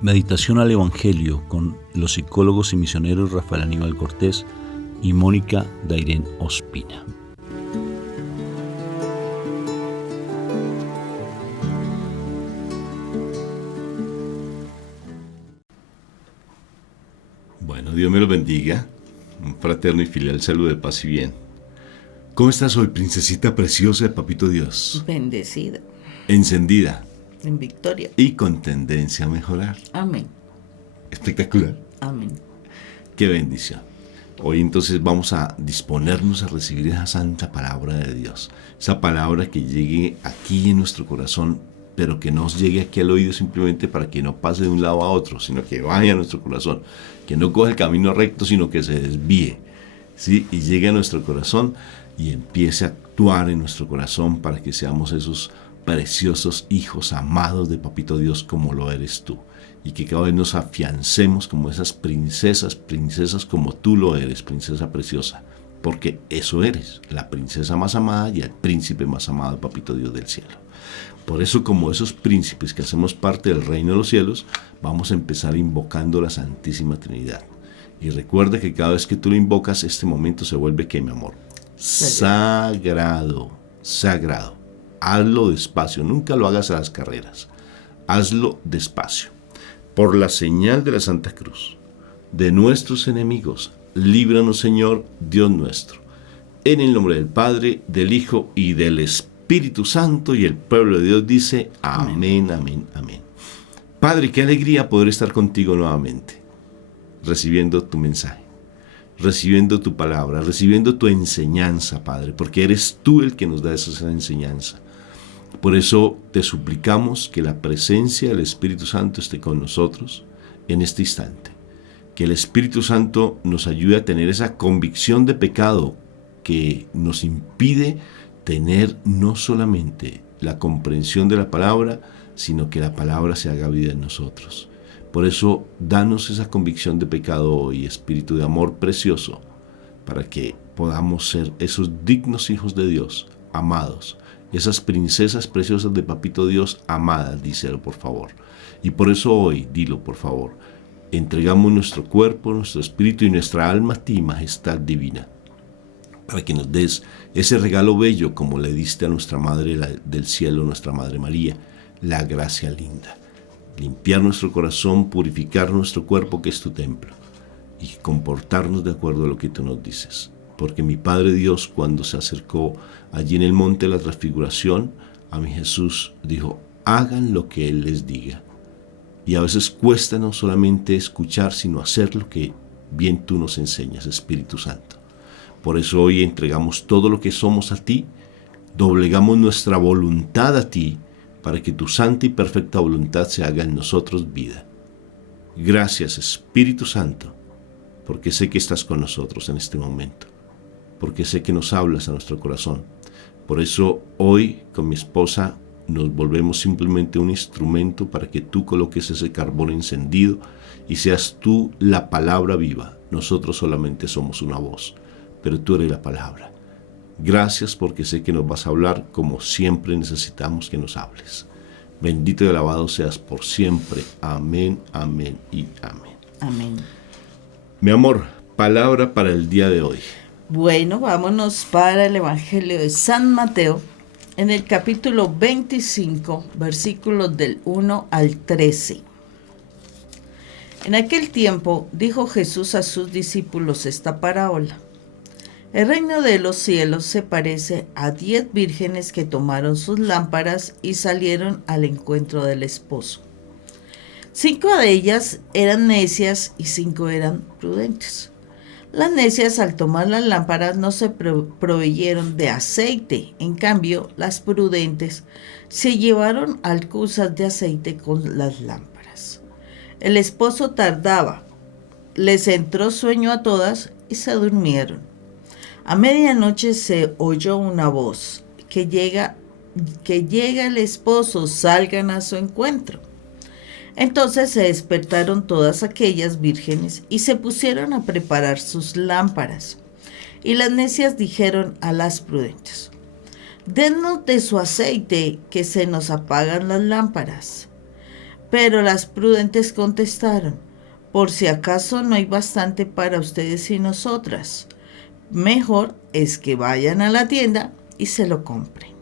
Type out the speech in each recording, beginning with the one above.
Meditación al Evangelio con los psicólogos y misioneros Rafael Aníbal Cortés y Mónica Dairén Ospina. Bueno, Dios me lo bendiga. Un fraterno y filial saludo de paz y bien. ¿Cómo estás hoy, princesita preciosa de Papito Dios? Bendecida. Encendida. En victoria. Y con tendencia a mejorar. Amén. Espectacular. Amén. Qué bendición. Hoy entonces vamos a disponernos a recibir esa santa palabra de Dios. Esa palabra que llegue aquí en nuestro corazón, pero que no nos llegue aquí al oído simplemente para que no pase de un lado a otro, sino que vaya a nuestro corazón. Que no coja el camino recto, sino que se desvíe, ¿sí? Y llegue a nuestro corazón y empiece a actuar en nuestro corazón para que seamos esos preciosos hijos amados de Papito Dios como lo eres tú. Y que cada vez nos afiancemos como esas princesas como tú lo eres, princesa preciosa. Porque eso eres, la princesa más amada y el príncipe más amado de Papito Dios del cielo. Por eso, como esos príncipes que hacemos parte del reino de los cielos, vamos a empezar invocando la Santísima Trinidad. Y recuerda que cada vez que tú lo invocas, este momento se vuelve, ¿qué, mi amor? Sagrado, sagrado. Hazlo despacio, nunca lo hagas a las carreras. Hazlo despacio. Por la señal de la Santa Cruz, de nuestros enemigos, líbranos, Señor, Dios nuestro. En el nombre del Padre, del Hijo y del Espíritu Santo, y el pueblo de Dios dice, amén, amén, amén. Padre, qué alegría poder estar contigo nuevamente, recibiendo tu mensaje, recibiendo tu palabra, recibiendo tu enseñanza, Padre, porque eres tú el que nos da esa enseñanza. Por eso te suplicamos que la presencia del Espíritu Santo esté con nosotros en este instante. Que el Espíritu Santo nos ayude a tener esa convicción de pecado que nos impide tener no solamente la comprensión de la palabra, sino que la palabra se haga vida en nosotros. Por eso, danos esa convicción de pecado hoy, Espíritu de amor precioso, para que podamos ser esos dignos hijos de Dios, amados, esas princesas preciosas de Papito Dios, amadas, díselo por favor. Y por eso hoy, dilo por favor, entregamos nuestro cuerpo, nuestro espíritu y nuestra alma a ti, Majestad Divina, para que nos des ese regalo bello como le diste a nuestra Madre del Cielo, nuestra Madre María, la gracia linda. Limpiar nuestro corazón, purificar nuestro cuerpo que es tu templo y comportarnos de acuerdo a lo que tú nos dices. Porque mi Padre Dios, cuando se acercó allí en el monte de la transfiguración, a mi Jesús dijo, hagan lo que Él les diga. Y a veces cuesta no solamente escuchar, sino hacer lo que bien tú nos enseñas, Espíritu Santo. Por eso hoy entregamos todo lo que somos a ti, doblegamos nuestra voluntad a ti, para que tu santa y perfecta voluntad se haga en nosotros vida. Gracias, Espíritu Santo, porque sé que estás con nosotros en este momento, porque sé que nos hablas a nuestro corazón. Por eso hoy con mi esposa nos volvemos simplemente un instrumento para que tú coloques ese carbón encendido y seas tú la palabra viva. Nosotros solamente somos una voz, pero tú eres la palabra. Gracias porque sé que nos vas a hablar como siempre necesitamos que nos hables. Bendito y alabado seas por siempre. Amén, amén y amén. Amén. Mi amor, palabra para el día de hoy. Bueno, vámonos para el Evangelio de San Mateo, en el capítulo 25, versículos del 1 al 13. En aquel tiempo dijo Jesús a sus discípulos esta parábola. El reino de los cielos se parece a 10 vírgenes que tomaron sus lámparas y salieron al encuentro del esposo. 5 de ellas eran necias y 5 eran prudentes. Las necias, al tomar las lámparas, no se proveyeron de aceite. En cambio, las prudentes se llevaron alcuzas de aceite con las lámparas. El esposo tardaba. Les entró sueño a todas y se durmieron. A medianoche se oyó una voz, que llega el esposo, salgan a su encuentro. Entonces se despertaron todas aquellas vírgenes y se pusieron a preparar sus lámparas. Y las necias dijeron a las prudentes, dennos de su aceite, que se nos apagan las lámparas. Pero las prudentes contestaron: por si acaso no hay bastante para ustedes y nosotras, mejor es que vayan a la tienda y se lo compren.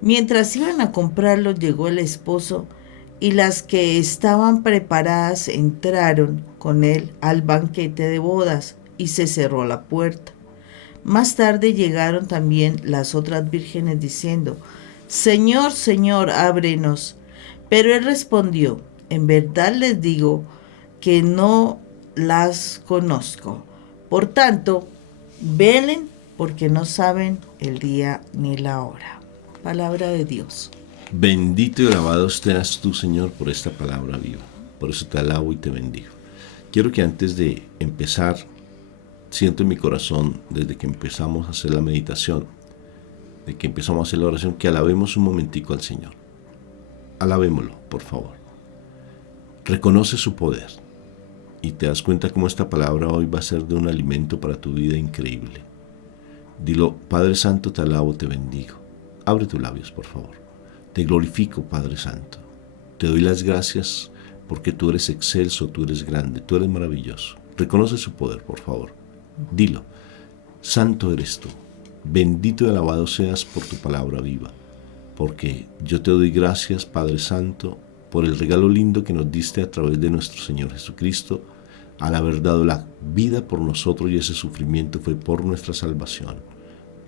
Mientras iban a comprarlo, llegó el esposo, y las que estaban preparadas entraron con él al banquete de bodas, y se cerró la puerta. Más tarde llegaron también las otras vírgenes diciendo: Señor, Señor, ábrenos. Pero él respondió: en verdad les digo que no las conozco. Por tanto, velen, porque no saben el día ni la hora. Palabra de Dios. Bendito y alabado seas tú, Señor, por esta palabra viva. Por eso te alabo y te bendigo. Quiero que antes de empezar, siento en mi corazón, desde que empezamos a hacer la meditación, de que empezamos a hacer la oración, que alabemos un momentico al Señor. Alabémoslo, por favor. Reconoce su poder y te das cuenta cómo esta palabra hoy va a ser de un alimento para tu vida increíble. Dilo: Padre Santo, te alabo, te bendigo. Abre tus labios, por favor. Te glorifico, Padre Santo. Te doy las gracias porque tú eres excelso, tú eres grande, tú eres maravilloso. Reconoce su poder, por favor. Dilo: Santo eres tú. Bendito y alabado seas por tu palabra viva. Porque yo te doy gracias, Padre Santo, por el regalo lindo que nos diste a través de nuestro Señor Jesucristo, al haber dado la vida por nosotros, y ese sufrimiento fue por nuestra salvación.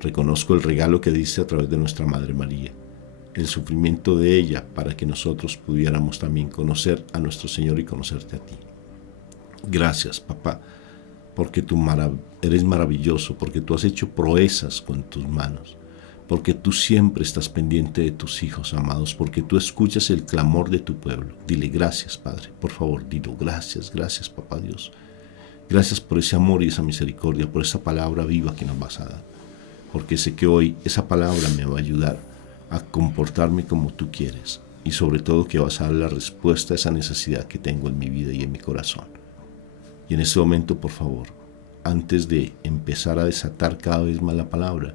Reconozco el regalo que diste a través de nuestra Madre María, el sufrimiento de ella para que nosotros pudiéramos también conocer a nuestro Señor y conocerte a ti. Gracias, papá, porque tú eres maravilloso, porque tú has hecho proezas con tus manos, porque tú siempre estás pendiente de tus hijos amados, porque tú escuchas el clamor de tu pueblo. Dile: gracias, Padre, por favor, dilo: gracias, gracias, papá Dios. Gracias por ese amor y esa misericordia, por esa palabra viva que nos vas a dar, porque sé que hoy esa palabra me va a ayudar a comportarme como tú quieres, y sobre todo que vas a dar la respuesta a esa necesidad que tengo en mi vida y en mi corazón. Y en este momento, por favor, antes de empezar a desatar cada vez más la palabra,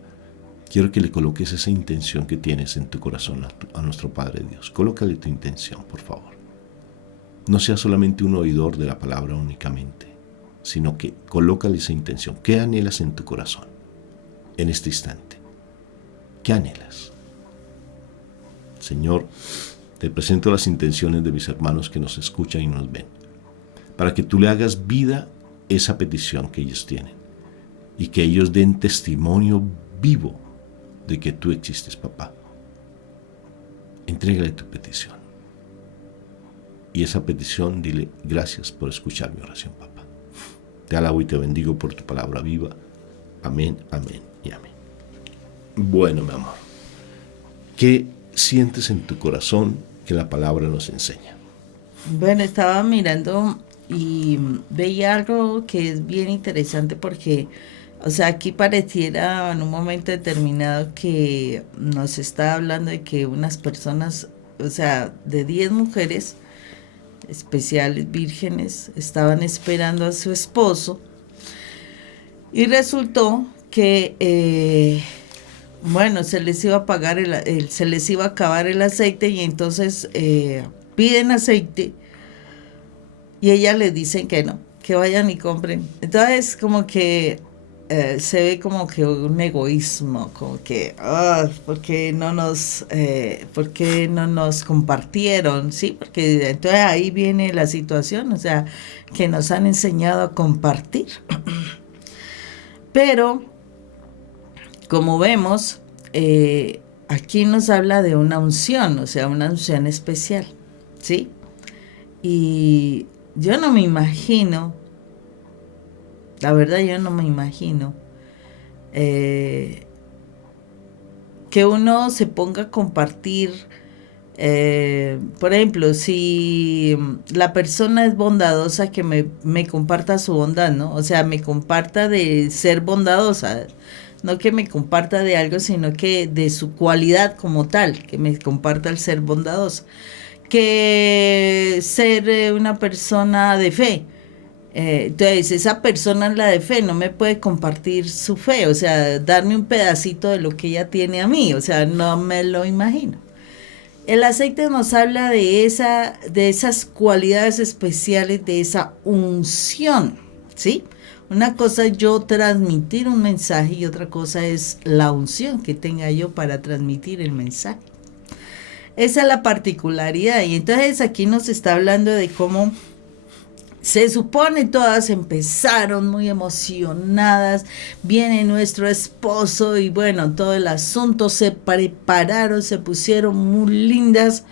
quiero que le coloques esa intención que tienes en tu corazón a nuestro Padre Dios. Colócale tu intención, por favor. No seas solamente un oidor de la palabra únicamente, sino que colócale esa intención. ¿Qué anhelas en tu corazón en este instante? ¿Qué anhelas? Señor, te presento las intenciones de mis hermanos que nos escuchan y nos ven, para que tú le hagas vida esa petición que ellos tienen, y que ellos den testimonio vivo de que tú existes, papá. Entrégale tu petición. Y esa petición, dile: gracias por escuchar mi oración, papá. Te alabo y te bendigo por tu palabra viva. Amén, amén y amén. Bueno, mi amor, ¿qué sientes en tu corazón que la palabra nos enseña? Bueno, estaba mirando y veía algo que es bien interesante porque, o sea, aquí pareciera en un momento determinado que nos está hablando de que unas personas, o sea, de 10 mujeres especiales, vírgenes, estaban esperando a su esposo, y resultó que, bueno, se les iba a pagar se les iba a acabar el aceite, y entonces piden aceite, y ellas les dicen que no, que vayan y compren. Entonces, como que se ve como que un egoísmo, como que, ¿por qué no nos compartieron? Sí, porque entonces ahí viene la situación, o sea, que nos han enseñado a compartir. Pero, como vemos, aquí nos habla de una unción, o sea, una unción especial, ¿sí? Y yo no me imagino, la verdad yo no me imagino que uno se ponga a compartir, por ejemplo, si la persona es bondadosa, que me comparta su bondad, ¿no? O sea, me comparta de ser bondadosa, no que me comparta de algo, sino que de su cualidad como tal, que me comparta el ser bondadosa. Que ser una persona de fe. Entonces, esa persona, la de fe, no me puede compartir su fe, o sea, darme un pedacito de lo que ella tiene a mí, o sea, no me lo imagino. El aceite nos habla de esas cualidades especiales, de esa unción, ¿sí? Una cosa es yo transmitir un mensaje y otra cosa es la unción que tenga yo para transmitir el mensaje. Esa es la particularidad. Y entonces aquí nos está hablando de cómo se supone todas empezaron muy emocionadas, viene nuestro esposo y bueno, todo el asunto, se prepararon, se pusieron muy lindas,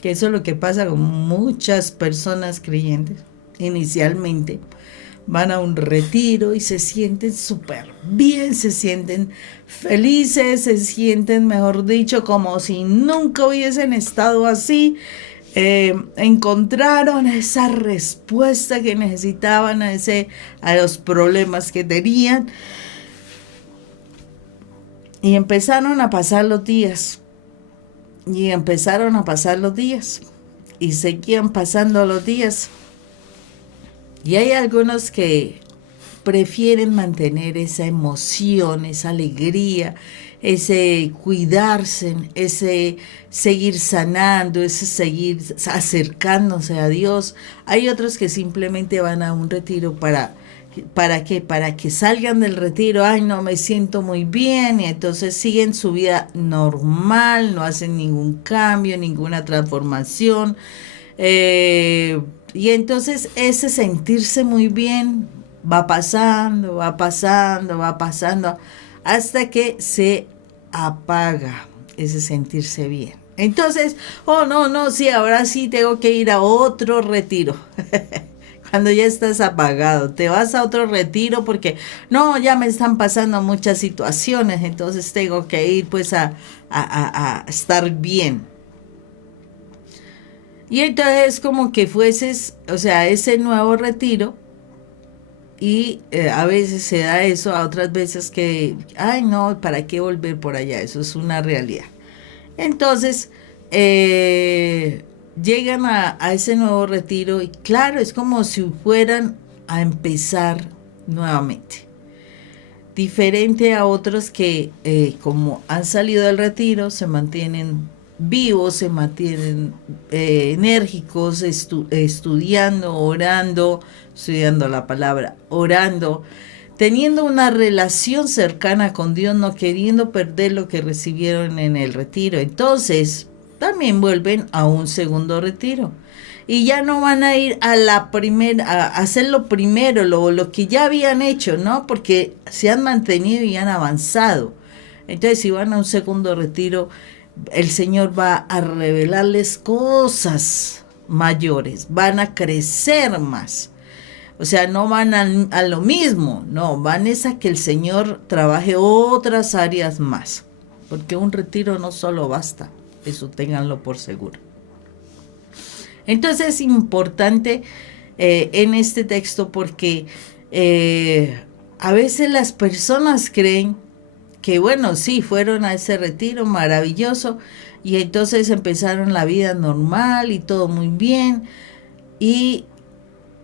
que eso es lo que pasa con muchas personas creyentes. Inicialmente van a un retiro y se sienten súper bien, se sienten felices, se sienten, mejor dicho, como si nunca hubiesen estado así. Encontraron esa respuesta que necesitaban a los problemas que tenían, y empezaron a pasar los días y seguían pasando los días, y hay algunos que prefieren mantener esa emoción, esa alegría, ese cuidarse, ese seguir sanando, ese seguir acercándose a Dios. Hay otros que simplemente van a un retiro ¿para qué? Para que salgan del retiro, ay, no me siento muy bien, y entonces siguen su vida normal, no hacen ningún cambio, ninguna transformación, y entonces ese sentirse muy bien va pasando, hasta que se apaga ese sentirse bien. Entonces, no, sí, ahora sí tengo que ir a otro retiro. Cuando ya estás apagado, te vas a otro retiro porque, no, ya me están pasando muchas situaciones, entonces tengo que ir pues a estar bien. Y entonces como que fueses, o sea, ese nuevo retiro. Y a veces se da eso, a otras veces que, ay no, ¿para qué volver por allá? Eso es una realidad. Entonces, llegan a ese nuevo retiro y claro, es como si fueran a empezar nuevamente. Diferente a otros que como han salido del retiro, se mantienen vivos, se mantienen enérgicos, estudiando, orando, estudiando la palabra, orando, teniendo una relación cercana con Dios, no queriendo perder lo que recibieron en el retiro. Entonces, también vuelven a un segundo retiro. Y ya no van a ir a la primera, a hacer lo primero, lo que ya habían hecho, ¿no? Porque se han mantenido y han avanzado. Entonces, si van a un segundo retiro, el Señor va a revelarles cosas mayores, van a crecer más. O sea, no van a lo mismo, no, van a que el Señor trabaje otras áreas más. Porque un retiro no solo basta, eso ténganlo por seguro. Entonces es importante en este texto porque a veces las personas creen que bueno, sí, fueron a ese retiro maravilloso y entonces empezaron la vida normal y todo muy bien, y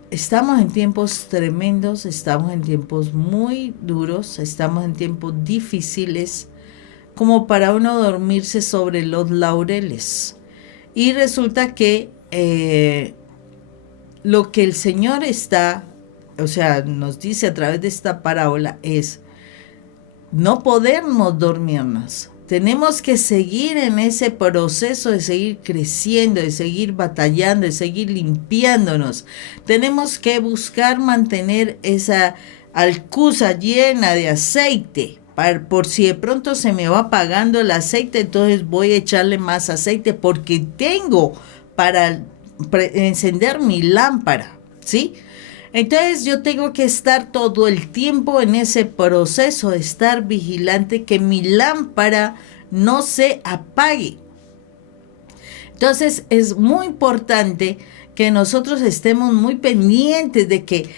estamos en tiempos tremendos, estamos en tiempos muy duros, estamos en tiempos difíciles como para uno dormirse sobre los laureles. Y resulta que lo que el Señor nos dice a través de esta parábola es: no podemos dormirnos. Tenemos que seguir en ese proceso de seguir creciendo, de seguir batallando, de seguir limpiándonos. Tenemos que buscar mantener esa alcuza llena de aceite. Por si de pronto se me va apagando el aceite, entonces voy a echarle más aceite porque tengo para encender mi lámpara, ¿sí? Entonces yo tengo que estar todo el tiempo en ese proceso de estar vigilante que mi lámpara no se apague. Entonces es muy importante que nosotros estemos muy pendientes de que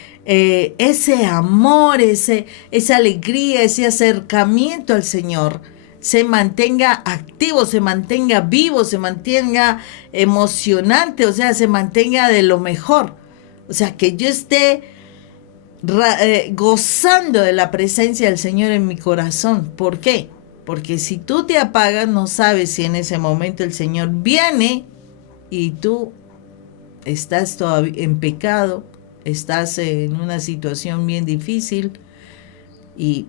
ese amor, esa alegría, ese acercamiento al Señor se mantenga activo, se mantenga vivo, se mantenga emocionante, o sea, se mantenga de lo mejor. O sea, que yo esté gozando de la presencia del Señor en mi corazón. ¿Por qué? Porque si tú te apagas, no sabes si en ese momento el Señor viene y tú estás todavía en pecado, estás en una situación bien difícil y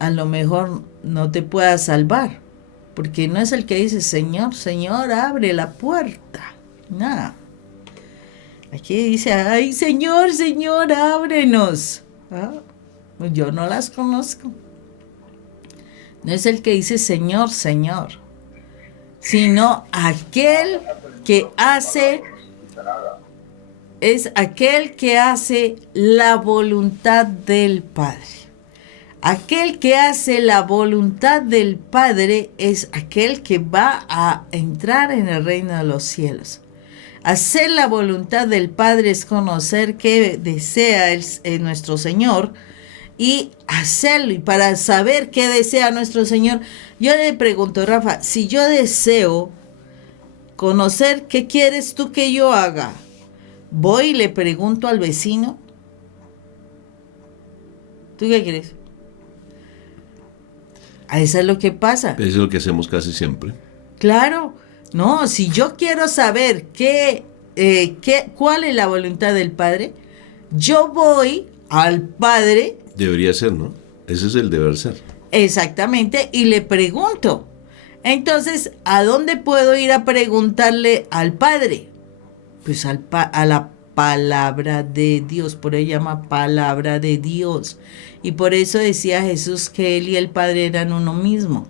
a lo mejor no te puedas salvar. Porque no es el que dice, Señor, Señor, abre la puerta. No. Aquí dice, ay, Señor, Señor, ábrenos. ¿Ah? Pues yo no las conozco. No es el que dice, Señor, Señor, sino aquel que hace, es aquel que hace la voluntad del Padre. Aquel que hace la voluntad del Padre es aquel que va a entrar en el reino de los cielos. Hacer la voluntad del Padre es conocer qué desea nuestro Señor y hacerlo. Y para saber qué desea nuestro Señor, yo le pregunto, Rafa, si yo deseo conocer qué quieres tú que yo haga, voy y le pregunto al vecino, ¿tú qué quieres? Eso es lo que pasa. Eso es lo que hacemos casi siempre. Claro, no, si yo quiero saber cuál es la voluntad del Padre, yo voy al Padre. Debería ser, ¿no? Ese es el deber ser. Exactamente, y le pregunto. Entonces, ¿a dónde puedo ir a preguntarle al Padre? Pues a la palabra de Dios, por eso llama palabra de Dios. Y por eso decía Jesús que Él y el Padre eran uno mismo.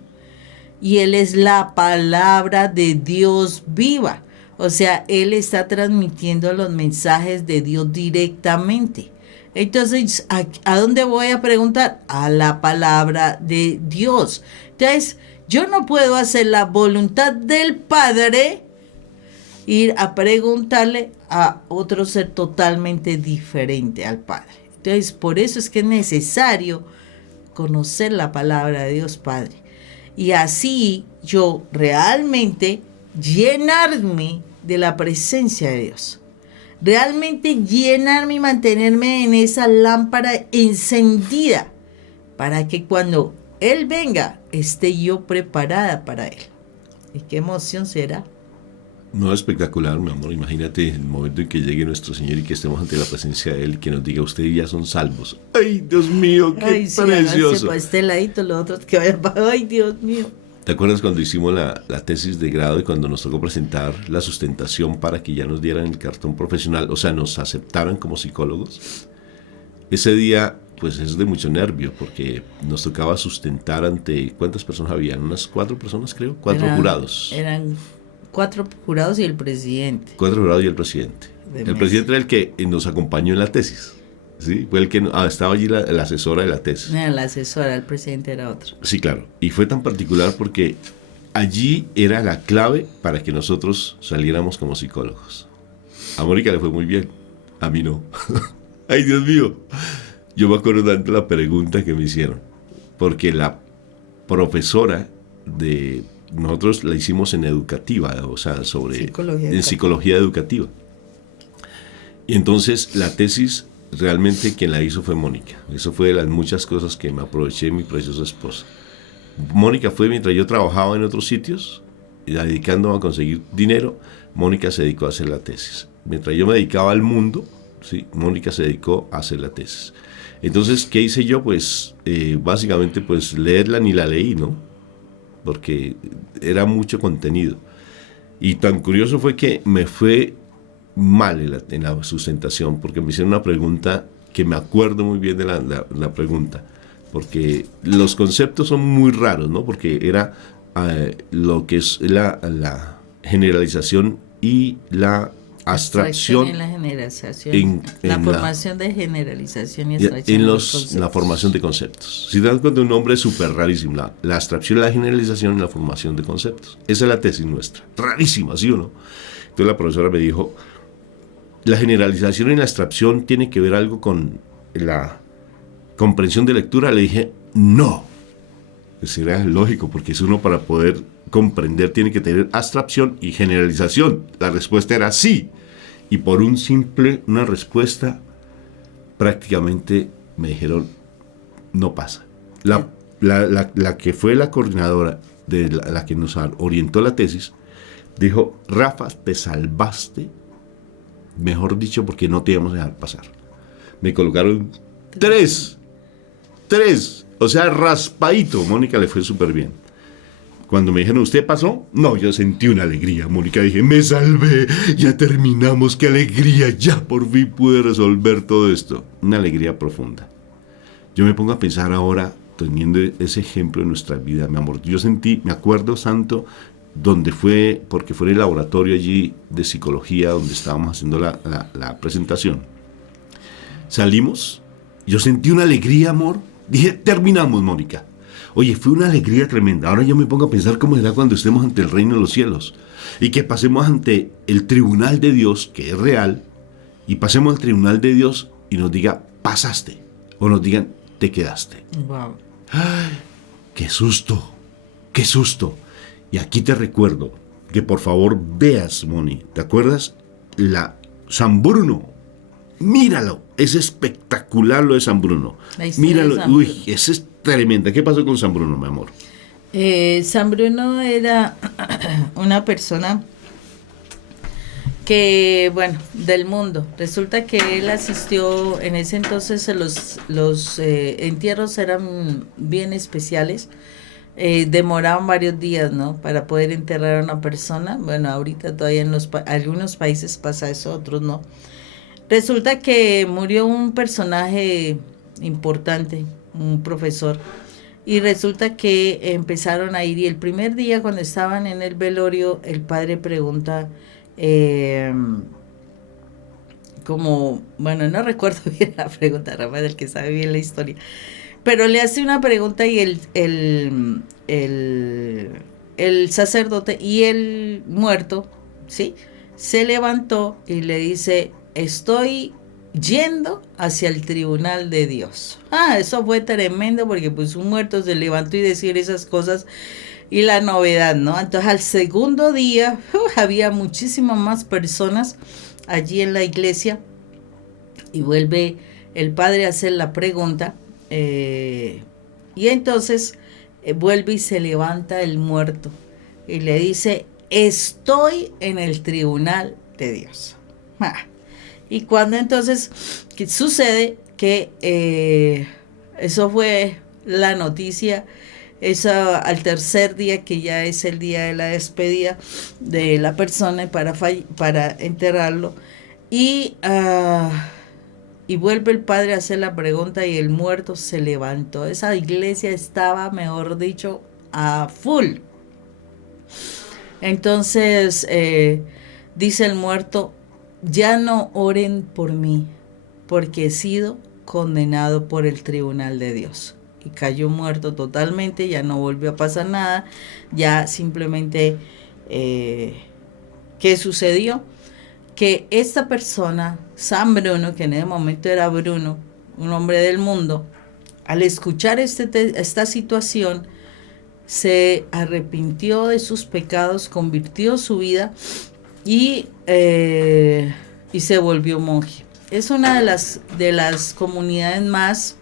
Y Él es la palabra de Dios viva. O sea, Él está transmitiendo los mensajes de Dios directamente. Entonces, ¿a dónde voy a preguntar? A la palabra de Dios. Entonces, yo no puedo hacer la voluntad del Padre, ir a preguntarle a otro ser totalmente diferente al Padre. Entonces, por eso es que es necesario conocer la palabra de Dios Padre. Y así yo realmente llenarme de la presencia de Dios. Realmente llenarme y mantenerme en esa lámpara encendida para que cuando Él venga esté yo preparada para Él. ¿Y qué emoción será? No, espectacular, mi amor. Imagínate el momento en que llegue nuestro Señor y que estemos ante la presencia de Él y que nos diga, ustedes ya son salvos. ¡Ay, Dios mío, qué precioso! Por este ladito, los otros que vayan para... ¡Ay, Dios mío! ¿Te acuerdas cuando hicimos la tesis de grado y cuando nos tocó presentar la sustentación para que ya nos dieran el cartón profesional, o sea, nos aceptaran como psicólogos? Ese día, pues es de mucho nervio porque nos tocaba sustentar ante... ¿Cuántas personas habían? Unas 4 personas, creo. 4 jurados. Eran 4 jurados y el presidente. 4 jurados y el presidente. El presidente era el que nos acompañó en la tesis. ¿Sí? Fue el que estaba allí la asesora de la tesis. No, la asesora, el presidente era otro. Sí, claro. Y fue tan particular porque allí era la clave para que nosotros saliéramos como psicólogos. A Mónica le fue muy bien, a mí no. Ay, Dios mío. Yo me acuerdo tanto la pregunta que me hicieron, porque la profesora de nosotros la hicimos en educativa, o sea, en psicología educativa. Y entonces la tesis realmente quien la hizo fue Mónica. Eso fue de las muchas cosas que me aproveché de mi preciosa esposa. Mónica fue mientras yo trabajaba en otros sitios, dedicándome a conseguir dinero, Mónica se dedicó a hacer la tesis. Mientras yo me dedicaba al mundo, ¿sí? Mónica se dedicó a hacer la tesis. Entonces, ¿qué hice yo? Pues, básicamente, pues leerla ni la leí, ¿no? Porque era mucho contenido. Y tan curioso fue que me fue mal en la sustentación, porque me hicieron una pregunta que me acuerdo muy bien de la pregunta, porque los conceptos son muy raros, ¿no? Porque era lo que es la generalización y la abstracción y la generalización, la formación de generalización y abstracción en la formación de conceptos. Si te das cuenta, un nombre súper rarísimo, la abstracción, la generalización y la formación de conceptos. Esa es la tesis nuestra, rarísima, ¿sí o no? Entonces la profesora me dijo, la generalización y la abstracción tiene que ver algo con la comprensión de lectura. Le dije, no. Pues era lógico, porque es uno para poder comprender tiene que tener abstracción y generalización. La respuesta era sí. Y por una respuesta, prácticamente me dijeron, no pasa. la que fue la coordinadora, la que nos orientó la tesis, dijo: Rafa, te salvaste, mejor dicho, porque no te íbamos a dejar pasar. Me colocaron 3, o sea, raspadito. Mónica le fue súper bien. Cuando me dijeron: ¿usted pasó? No, yo sentí una alegría, Mónica. Dije: me salvé, ya terminamos, qué alegría, ya por fin pude resolver todo esto. Una alegría profunda. Yo me pongo a pensar ahora, teniendo ese ejemplo en nuestra vida, mi amor. Yo sentí, me acuerdo, Santo, donde fue, porque fue en el laboratorio allí de psicología donde estábamos haciendo la presentación. Salimos, yo sentí una alegría, amor. Dije: terminamos, Mónica. Oye, fue una alegría tremenda. Ahora yo me pongo a pensar cómo será cuando estemos ante el reino de los cielos y que pasemos ante el tribunal de Dios, que es real, y pasemos al tribunal de Dios y nos diga: pasaste, o nos digan: te quedaste. Wow. ¡Ay, qué susto! ¡Qué susto! Y aquí te recuerdo que por favor veas, Moni, ¿te acuerdas? San Bruno. Míralo, es espectacular lo de San Bruno. Míralo, uy, ese es tremenda. ¿Qué pasó con San Bruno, mi amor? San Bruno era una persona que, bueno, del mundo. Resulta que él asistió, en ese entonces los entierros eran bien especiales. Demoraban varios días, ¿no?, para poder enterrar a una persona. Bueno, ahorita todavía en algunos países pasa eso, otros no. Resulta que murió un personaje importante, un profesor, y resulta que empezaron a ir, y el primer día cuando estaban en el velorio, el padre pregunta, como, bueno, no recuerdo bien la pregunta, Rafael, el que sabe bien la historia, pero le hace una pregunta y el sacerdote y el muerto, ¿sí?, se levantó y le dice: estoy yendo hacia el tribunal de Dios. Eso fue tremendo, porque pues un muerto se levantó y decir esas cosas, y la novedad, ¿no? Entonces al segundo día había muchísimas más personas allí en la iglesia, y vuelve el padre a hacer la pregunta, y entonces vuelve y se levanta el muerto y le dice: estoy en el tribunal de Dios. Y cuando entonces, ¿qué sucede? Que eso fue la noticia, eso al tercer día, que ya es el día de la despedida de la persona para enterrarlo, y vuelve el padre a hacer la pregunta y el muerto se levantó. Esa iglesia estaba, mejor dicho, a full. Entonces dice el muerto: ya no oren por mí, porque he sido condenado por el tribunal de Dios. Y cayó muerto totalmente, ya no volvió a pasar nada, ya simplemente, ¿qué sucedió? Que esta persona, San Bruno, que en ese momento era Bruno, un hombre del mundo, al escuchar esta situación, se arrepintió de sus pecados, convirtió su vida y se volvió monje. Es una de las comunidades más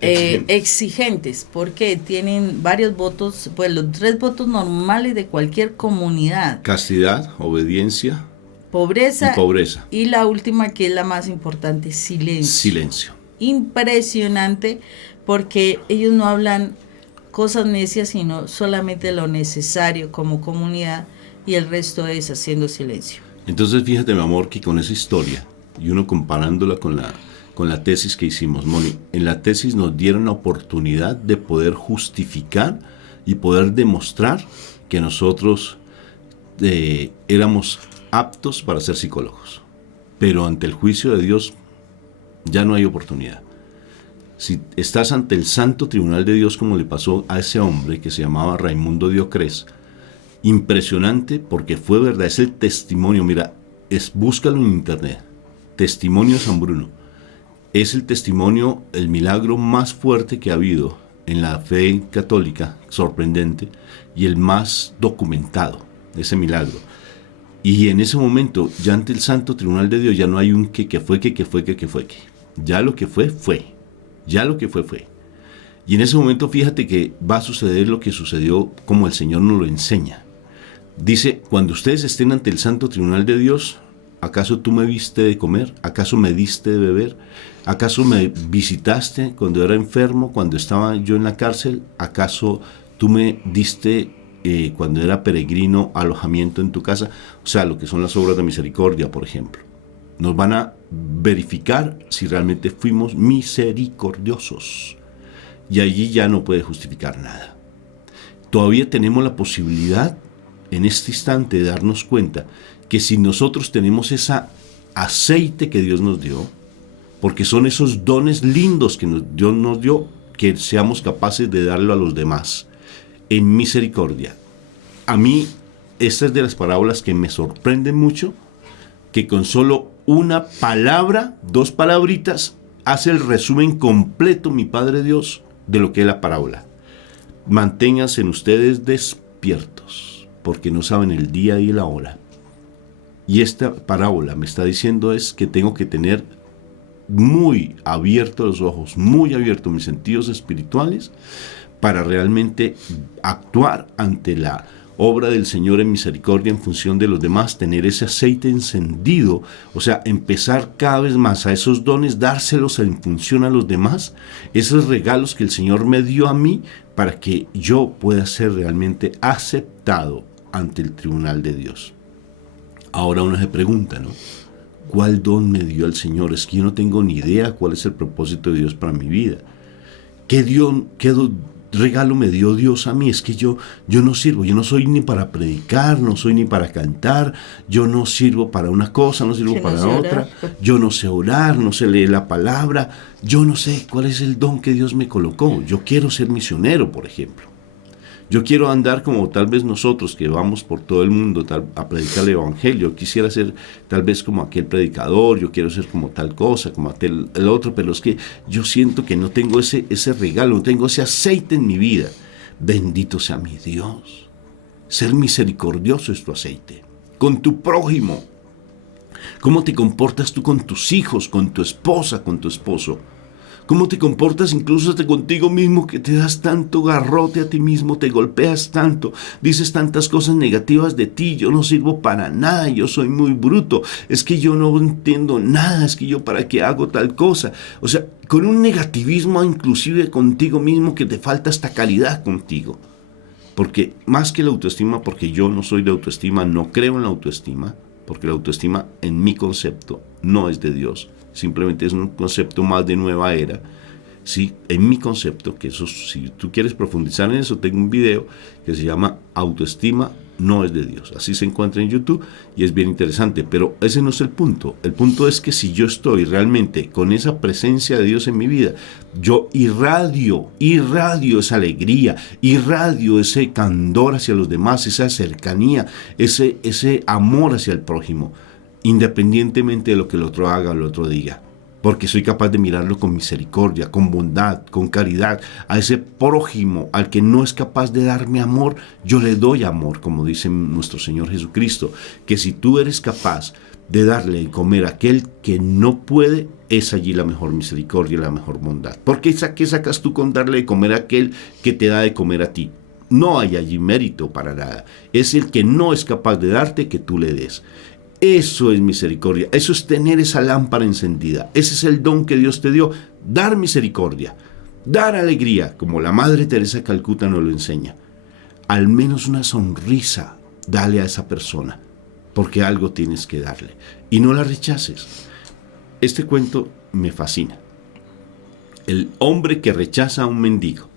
exigentes, porque tienen varios votos, pues los 3 votos normales de cualquier comunidad: castidad, obediencia, pobreza y pobreza. Y la última, que es la más importante: silencio. Impresionante, porque ellos no hablan cosas necias, sino solamente lo necesario como comunidad, y el resto es haciendo silencio. Entonces fíjate, mi amor, que con esa historia, y uno comparándola con la tesis que hicimos, Moni, en la tesis nos dieron la oportunidad de poder justificar y poder demostrar que nosotros éramos aptos para ser psicólogos. Pero ante el juicio de Dios ya no hay oportunidad. Si estás ante el santo tribunal de Dios, como le pasó a ese hombre que se llamaba Raimundo Diocrés, impresionante, porque fue verdad, es el testimonio. Mira, búscalo en internet, testimonio de San Bruno. Es el testimonio, el milagro más fuerte que ha habido en la fe católica, sorprendente, y el más documentado, ese milagro. Y en ese momento, ya ante el santo tribunal de Dios, ya no hay un que fue. Ya lo que fue. Ya lo que fue. Y en ese momento fíjate que va a suceder lo que sucedió como el Señor nos lo enseña. Dice, cuando ustedes estén ante el santo tribunal de Dios, ¿acaso tú me diste de comer? ¿Acaso me diste de beber? ¿Acaso me visitaste cuando era enfermo, cuando estaba yo en la cárcel? ¿Acaso tú me diste cuando era peregrino alojamiento en tu casa? O sea, lo que son las obras de misericordia, por ejemplo. Nos van a verificar si realmente fuimos misericordiosos. Y allí ya no puede justificar nada. Todavía tenemos la posibilidad en este instante de darnos cuenta que si nosotros tenemos ese aceite que Dios nos dio, porque son esos dones lindos que Dios nos dio, que seamos capaces de darlo a los demás en misericordia. A mí, esta es de las parábolas que me sorprenden mucho, que con solo una palabra, 2 palabritas, hace el resumen completo, mi Padre Dios, de lo que es la parábola. Manténganse en ustedes despiertos, porque no saben el día y la hora. Y esta parábola me está diciendo es que tengo que tener muy abiertos los ojos, muy abiertos mis sentidos espirituales, para realmente actuar ante la obra del Señor en misericordia en función de los demás, tener ese aceite encendido, o sea, empezar cada vez más a esos dones, dárselos en función a los demás, esos regalos que el Señor me dio a mí para que yo pueda ser realmente aceptado ante el tribunal de Dios. Ahora uno se pregunta, ¿no? ¿Cuál don me dio el Señor? Es que yo no tengo ni idea cuál es el propósito de Dios para mi vida. ¿Qué regalo me dio Dios a mí? Es que yo no sirvo, yo no soy ni para predicar, no soy ni para cantar, yo no sirvo para una cosa, no sirvo para otra, yo no sé orar, no sé leer la palabra, yo no sé cuál es el don que Dios me colocó. Yo quiero ser misionero, por ejemplo. Yo quiero andar como tal vez nosotros que vamos por todo el mundo a predicar el evangelio. Yo quisiera ser tal vez como aquel predicador, yo quiero ser como tal cosa, como el otro, pero es que yo siento que no tengo ese regalo, no tengo ese aceite en mi vida. Bendito sea mi Dios. Ser misericordioso es tu aceite. Con tu prójimo. ¿Cómo te comportas tú con tus hijos, con tu esposa, con tu esposo? ¿Cómo te comportas incluso hasta contigo mismo, que te das tanto garrote a ti mismo, te golpeas tanto, dices tantas cosas negativas de ti? Yo no sirvo para nada, yo soy muy bruto, es que yo no entiendo nada, es que yo para qué hago tal cosa. O sea, con un negativismo inclusive contigo mismo, que te falta hasta calidad contigo. Porque más que la autoestima, porque yo no soy de autoestima, no creo en la autoestima, porque la autoestima en mi concepto no es de Dios. Simplemente es un concepto más de nueva era. Sí, en mi concepto, que eso, si tú quieres profundizar en eso, tengo un video que se llama Autoestima no es de Dios. Así se encuentra en YouTube y es bien interesante, pero ese no es el punto. El punto es que si yo estoy realmente con esa presencia de Dios en mi vida, yo irradio esa alegría, irradio ese candor hacia los demás, esa cercanía, ese amor hacia el prójimo, independientemente de lo que el otro haga o el otro diga, porque soy capaz de mirarlo con misericordia, con bondad, con caridad. A ese prójimo al que no es capaz de darme amor, yo le doy amor, como dice nuestro Señor Jesucristo, que si tú eres capaz de darle de comer a aquel que no puede, es allí la mejor misericordia y la mejor bondad. Porque ¿qué sacas tú con darle de comer a aquel que te da de comer a ti? No hay allí mérito para nada. Es el que no es capaz de darte que tú le des. Eso es misericordia, eso es tener esa lámpara encendida. Ese es el don que Dios te dio, dar misericordia, dar alegría, como la Madre Teresa de Calcuta nos lo enseña. Al menos una sonrisa dale a esa persona, porque algo tienes que darle. Y no la rechaces. Este cuento me fascina. El hombre que rechaza a un mendigo.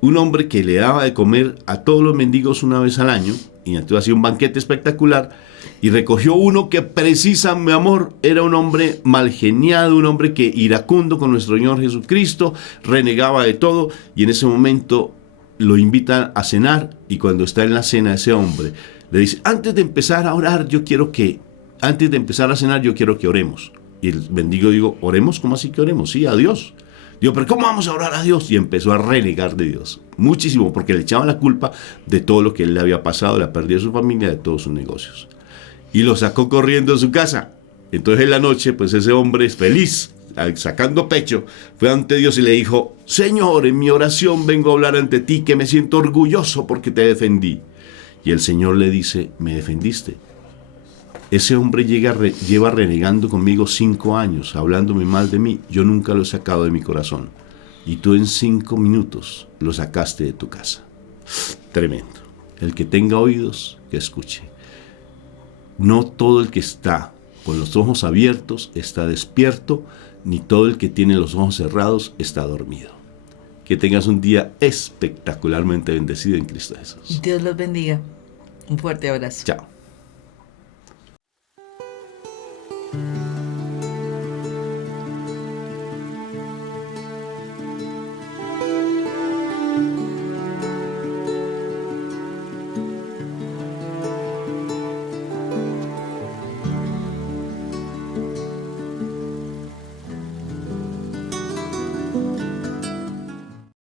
Un hombre que le daba de comer a todos los mendigos una vez al año, y entonces hacía un banquete espectacular, y recogió uno que precisa, mi amor, era un hombre mal geniado, un hombre que iracundo con nuestro Señor Jesucristo, renegaba de todo, y en ese momento lo invitan a cenar, y cuando está en la cena ese hombre le dice: antes de empezar a cenar yo quiero que oremos. Y el mendigo dijo: ¿oremos? ¿Cómo así que oremos? Sí, a Dios. Digo, ¿pero cómo vamos a orar a Dios? Y empezó a renegar de Dios, muchísimo, porque le echaban la culpa de todo lo que él le había pasado, la pérdida de su familia, de todos sus negocios. Y lo sacó corriendo a su casa. Entonces en la noche, pues ese hombre feliz, sacando pecho, fue ante Dios y le dijo: Señor, en mi oración vengo a hablar ante ti, que me siento orgulloso porque te defendí. Y el Señor le dice: me defendiste. Ese hombre lleva renegando conmigo 5 años, hablándome mal de mí. Yo nunca lo he sacado de mi corazón. Y tú en 5 minutos lo sacaste de tu casa. Tremendo. El que tenga oídos, que escuche. No todo el que está con los ojos abiertos está despierto, ni todo el que tiene los ojos cerrados está dormido. Que tengas un día espectacularmente bendecido en Cristo Jesús. Dios los bendiga. Un fuerte abrazo. Chao.